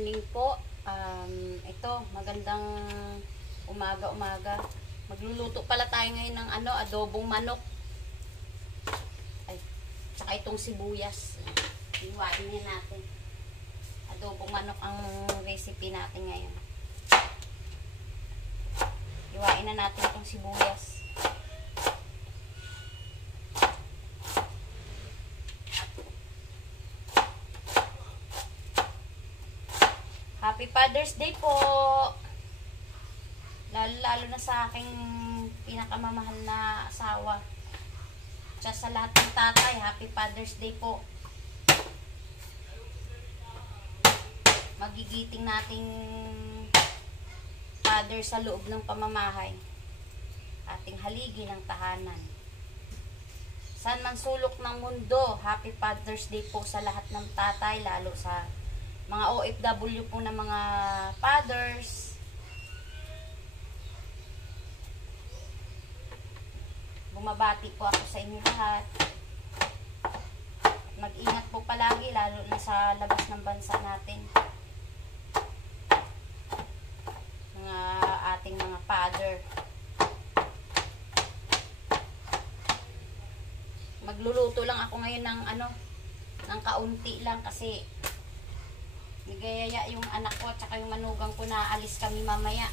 morning po. Ito, magandang umaga. Magluluto pala tayo ngayon ng adobong manok. Ay, tsaka itong sibuyas. Iwain niya natin. Adobong manok ang recipe natin ngayon. Iwain na natin itong sibuyas. Happy Father's Day po! Lalo na sa aking pinakamamahal na asawa. Tsaka sa lahat ng tatay, Happy Father's Day po. Magigiting nating father sa loob ng pamamahay. Ating haligi ng tahanan. Saan man sulok ng mundo, Happy Father's Day po sa lahat ng tatay, lalo sa mga OFW po na mga fathers. Bumabati po ako sa inyo lahat. Mag-ingat po palagi, lalo na sa labas ng bansa natin. Mga ating mga father. Magluluto lang ako ngayon ng ng kaunti lang kasi nagayaya yung anak ko at saka yung manugang ko na alis kami mamaya.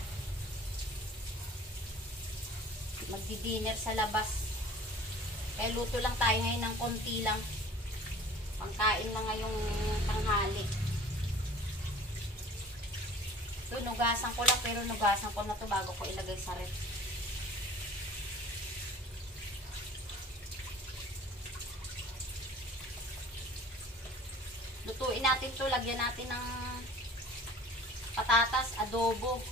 Magdi-dinner sa labas. Kaya luto lang tayo ngayon ng konti lang. Pangkain lang ngayong tanghali. So, nugasan ko lang, pero nugasan ko na to bago ko ilagay sa ref. Lutuin natin to, lagyan natin ng patatas, adobo.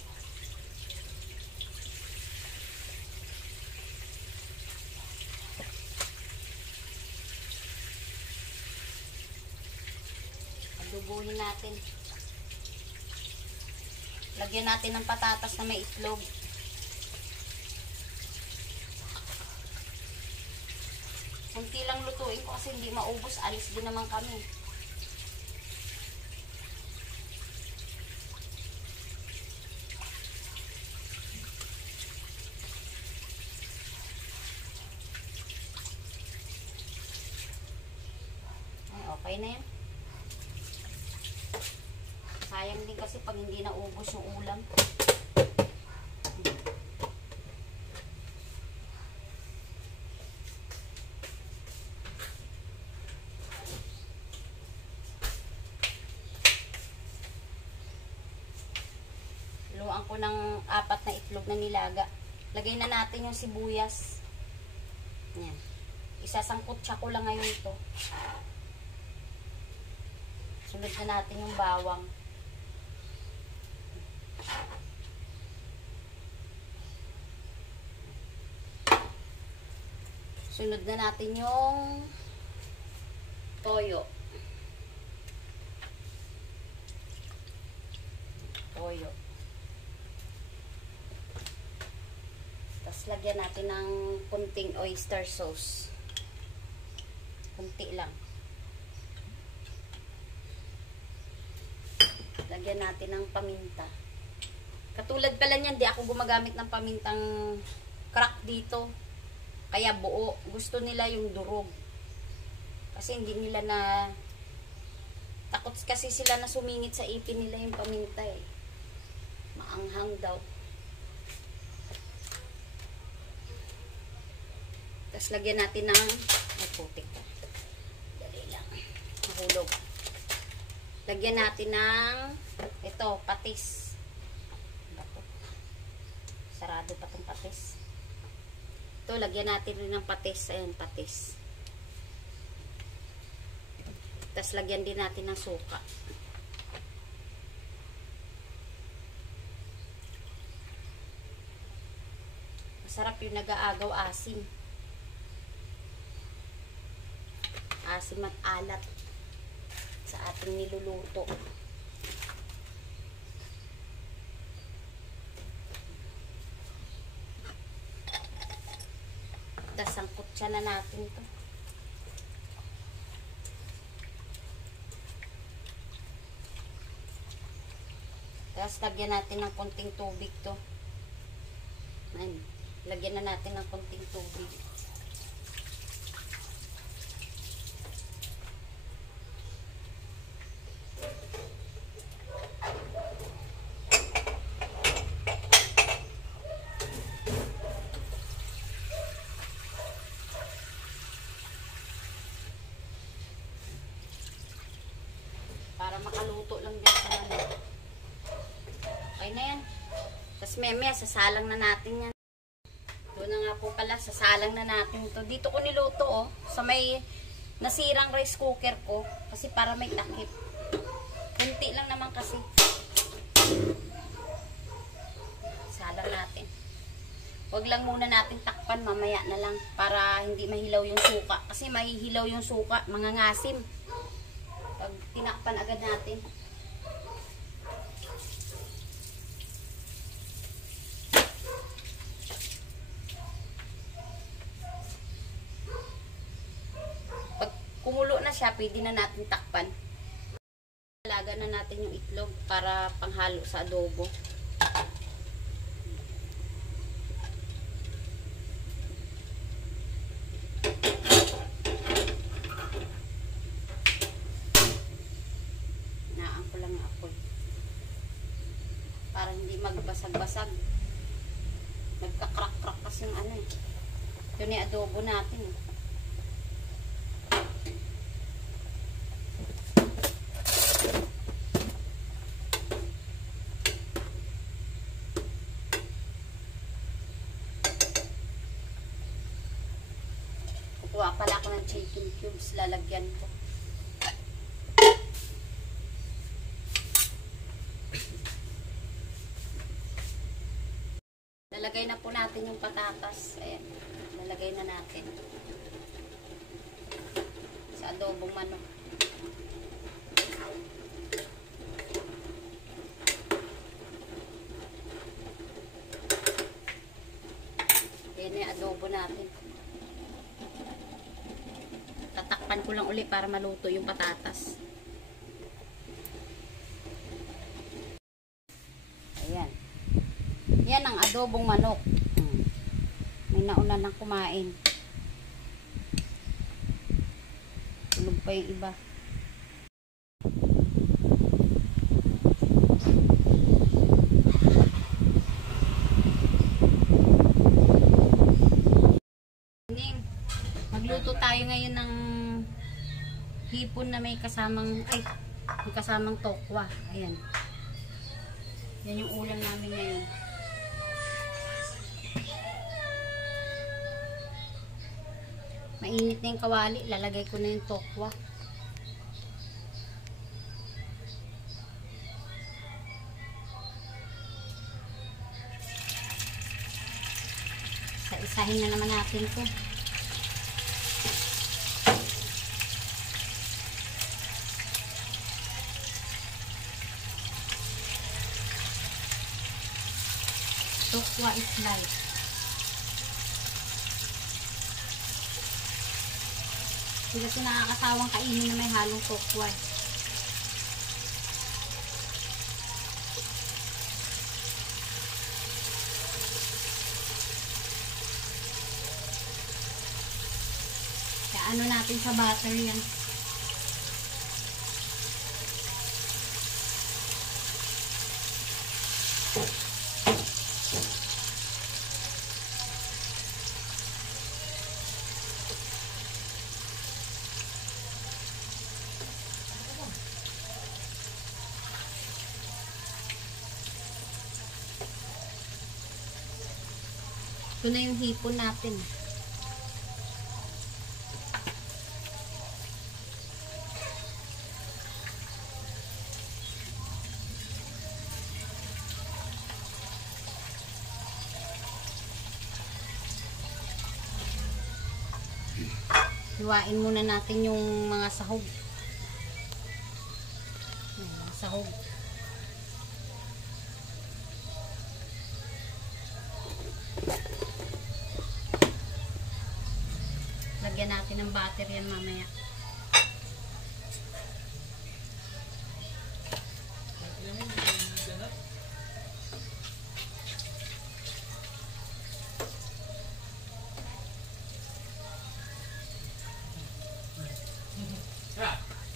Adobohin natin. Lagyan natin ng patatas na may itlog. Kunti lang lutuin ko kasi hindi maubos. Alis din naman kami. Okay na yan. Sayang din kasi pag hindi naubos yung ulam. Luwaan ko ng 4 na itlog na nilaga. Lagay na natin yung sibuyas. Yan. Isasangkot siya ko lang ngayon ito. Sunod na natin yung bawang. Sunod na natin yung toyo. Tapos lagyan natin ng kunting oyster sauce. Kunti lang. Lagyan natin ng paminta. Katulad pala niyan, di ako gumagamit ng pamintang crack dito. Kaya buo. Gusto nila yung durog. Kasi hindi nila na takot kasi sila na sumingit sa ipin nila yung paminta eh. Maanghang daw. Tapos lagyan natin ng putik. Dali lang. Mahulog. Lagyan natin ng ito, patis. Sarado pa itong patis. Ito, lagyan natin rin ng patis. Ayan, patis. Tapos lagyan din natin ng suka. Masarap yung nag-aagaw asim. Asim at alat sa ating niluluto. Tapos sangkot siya na natin ito. Tapos lagyan natin ng konting tubig to. Ayan. Lagyan na natin ng konting tubig. Para makaluto lang din sa manok. Okay na yan. Tapos meme, sasalang na natin yan. Doon na nga po pala, sasalang na natin ito. Dito ko niluto oh, sa may nasirang rice cooker ko. Kasi para may takip. Kunti lang naman kasi. Salang natin. Huwag lang muna natin takpan, mamaya na lang. Para hindi mahilaw yung suka. Kasi mahihilaw yung suka, mga ngasim. Pag tinakpan agad natin. Pag kumulo na siya, pwede na natin takpan. Alaga na natin yung itlog para panghalo sa adobo. Naan ko lang yung apoy. Para hindi magbasag-basag. Nagka-crack-crack kasi yung ano eh. Ito na yung adobo natin eh. Kuha pala ako ng chicken cubes, lalagyan ko. Lalagay na po natin yung patatas. Ayan, lalagay na natin. Sa adobong manok. Ayan yung adobo natin. Tatakpan ko lang ulit para maluto yung patatas. Ayan. Yan ang adobong manok. May nauna nang kumain. Tulog pa yung iba. Magluto tayo ngayon ng hipon na may kasamang tokwa. Ayan. Yan yung ulam namin ngayon. Mainit na yung kawali, lalagay ko na yung tokwa. Isa-isahin na naman natin ito. Tokwa is light. Hindi kasi nakakasawang kainin na may halong tokwa. Kaya ano natin sa butter yan. Ito na yung hipon natin. Hiwain muna natin yung mga sahog. Mga sahog. Lagyan natin ng butter yan mamaya.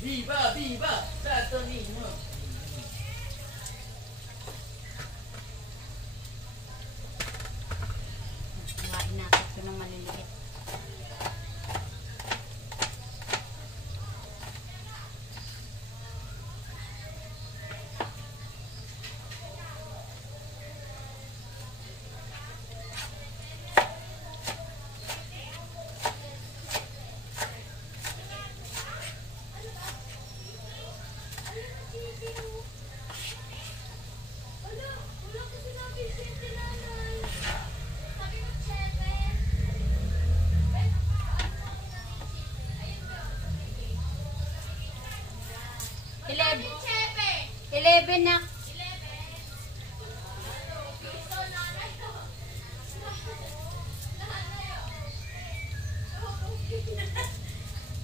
Viva, viva, Santo Niño. Kuhain natin ito ng maliliit. Eleven na.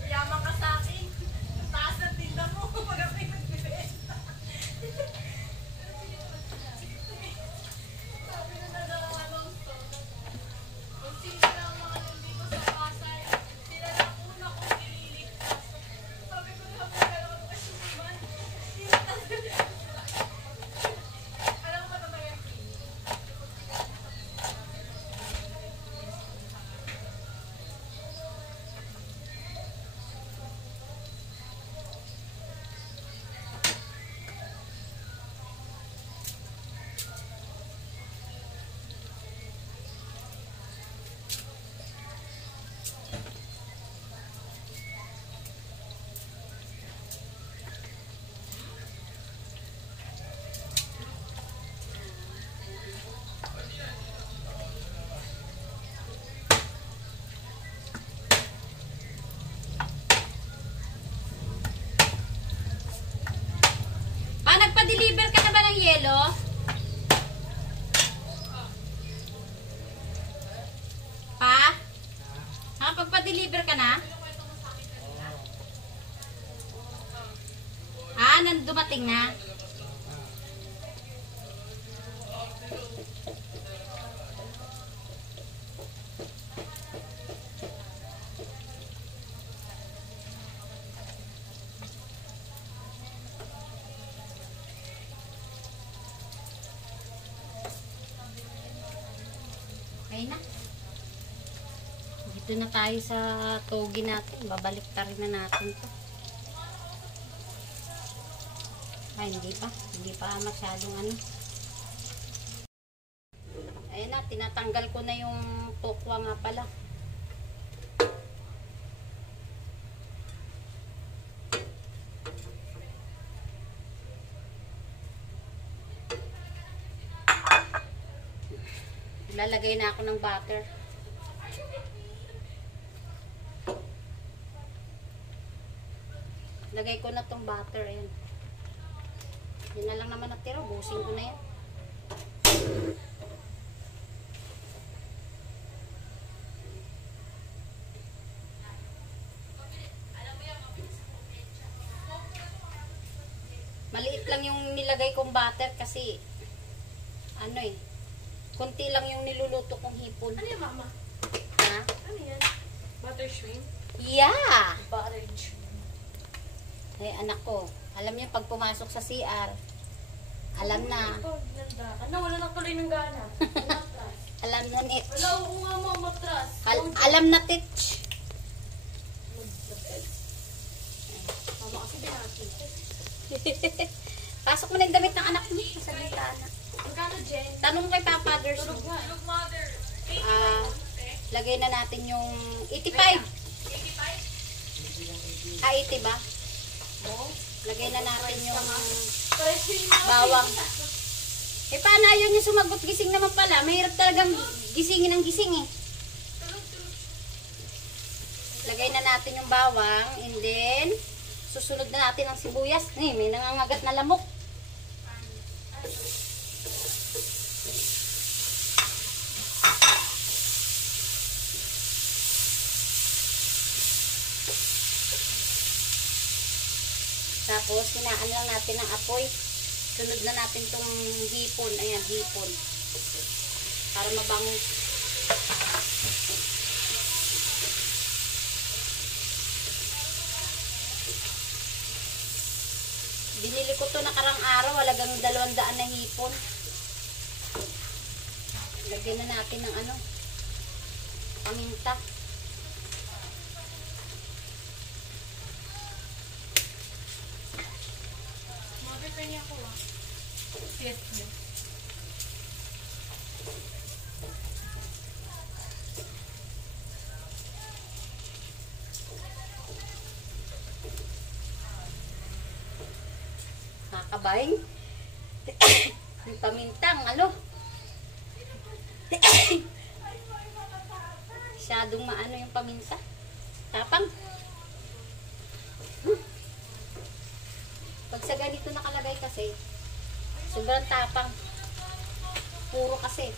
Yaman ka sa akin. Taas ang tinda mo pag ako'y nagbibenta. Sabi na nagawa ng store. Kung sino lang ang mga nandito sa Pasay, sila lang una kong ililigtas. Sabi ko na magkala ko kasi naman. Alam mo na ba yan, Queen? Nagpa-deliver ka na ba ng yelo? Pa? Nakapagpa-deliver ka na? Dumating na? Okay na. Dito na tayo sa togi natin. Babalik ta rin na natin to. Ay, hindi pa. Hindi pa masyadong ano. Ayan na, tinatanggal ko na yung tokwa nga pala. Lalagay na ako ng butter. Lagay ko na tong butter. Ayan. Yan na lang naman natira. Busin ko na yan. Maliit lang yung nilagay kong butter kasi ano eh. Kunti lang yung niluluto kong hipon. Ano yan, mama? Ha? Ano yan? Butter shrimp? Yeah! Butter shrimp. Ay, anak ko. Alam niya, pag pumasok sa CR, alam na. Ito, ganda. Ano, wala na tuloy ng gana. Matras. Alam na, Nitch. Wala, oo nga mo, matras. Alam na, Titch. Mama kasi binati. Pasok mo na yung damit ng anak mo sa bintana. Magkano, Jen? Tanong kay Papa Ders. Tulog nga. Tulog, mother. Lagay na natin yung 85. 85? 80 ba? Oo. Lagay na natin yung Pareho yung mga bawang. Eh, paano ayaw niya sumagot? Gising naman pala. Mahirap talagang gisingin ang gising eh. Lagay na natin yung bawang. And then, susunod na natin ang sibuyas. Eh, may nangangagat na lamok. Tapos, hinaan lang natin ang apoy. Sunod na natin tong hipon. Ayan, hipon. Para mabango. ko to nakarang araw, halagang 200 na hipon. Lagyan na natin ng ano, paminta. Mapipenya ko ah. Yes, yes. Nakakabahin. Yung pamintang, alo. Masyadong maano yung paminta. Tapang. Pag sa ganito nakalagay kasi, sobrang tapang. Puro kasi.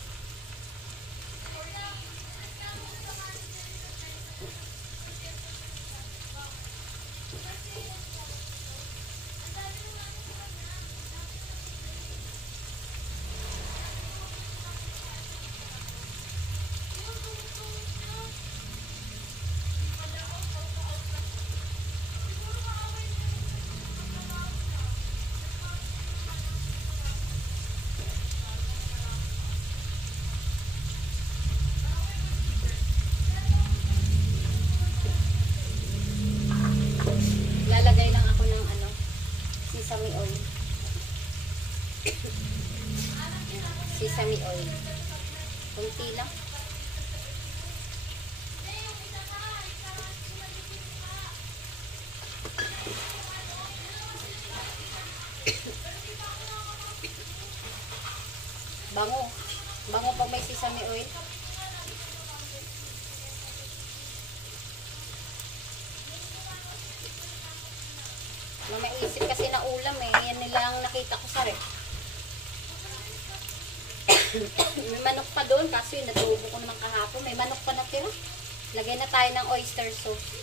Lalagay lang ako ng ano, sesame oil. Sesame oil. Kunti lang. Bango. Bango pag may sesame oil. Na maisip kasi na ulam eh. Yan nilang nakita ko sa rep. May manok pa doon. Kaso yung natubo ko naman kahapon. May manok pa natira. Lagay na tayo ng oyster sauce.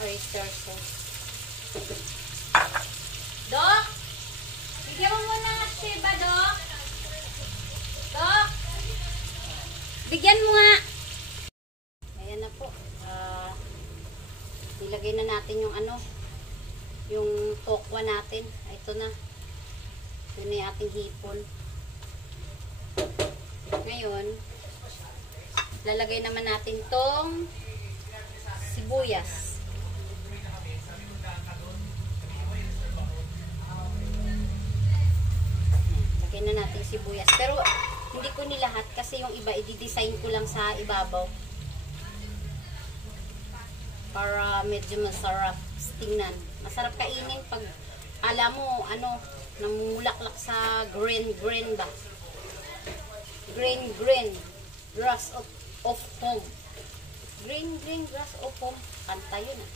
Oyster sauce. Dok! Bigyan mo muna nga siba, Dok! Dok! Bigyan mo nga! Ayan na po. Nilagay na natin yung ano, yung tokwa natin. Ito na. Ito na yung ating hipon. Ngayon, lalagay naman natin tong sibuyas. Lagyan na natin sibuyas. Pero, hindi ko nilahat kasi yung iba, i-design ko lang sa ibabaw. Para medyo masarap tingnan. Masarap kainin pag, alam mo, ano, namumulaklak sa green ba? Green, grass of home. Green, grass of home. Kanta yun ah.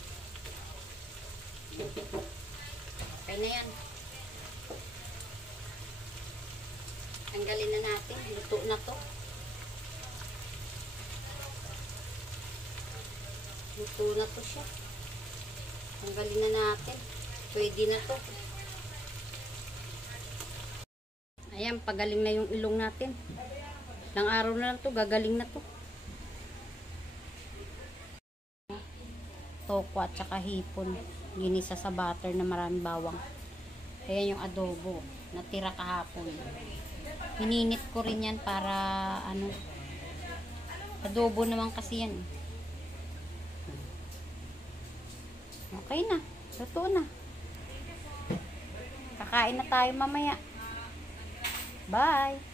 Okay na yan. Tanggalin na natin. Luto na to. Luto na to siya. Tanggalin na natin. Pwede na to. Ayan, pagaling na yung ilong natin. Ilang araw na lang to, gagaling na to. Tokwa at saka hipon. Ginisa sa butter na maraming bawang. Ayan yung adobo. Natira kahapon. Hininit ko rin yan para ano. Adobo naman kasi yan. Okay na. Luto na. Kakain na tayo mamaya. Bye!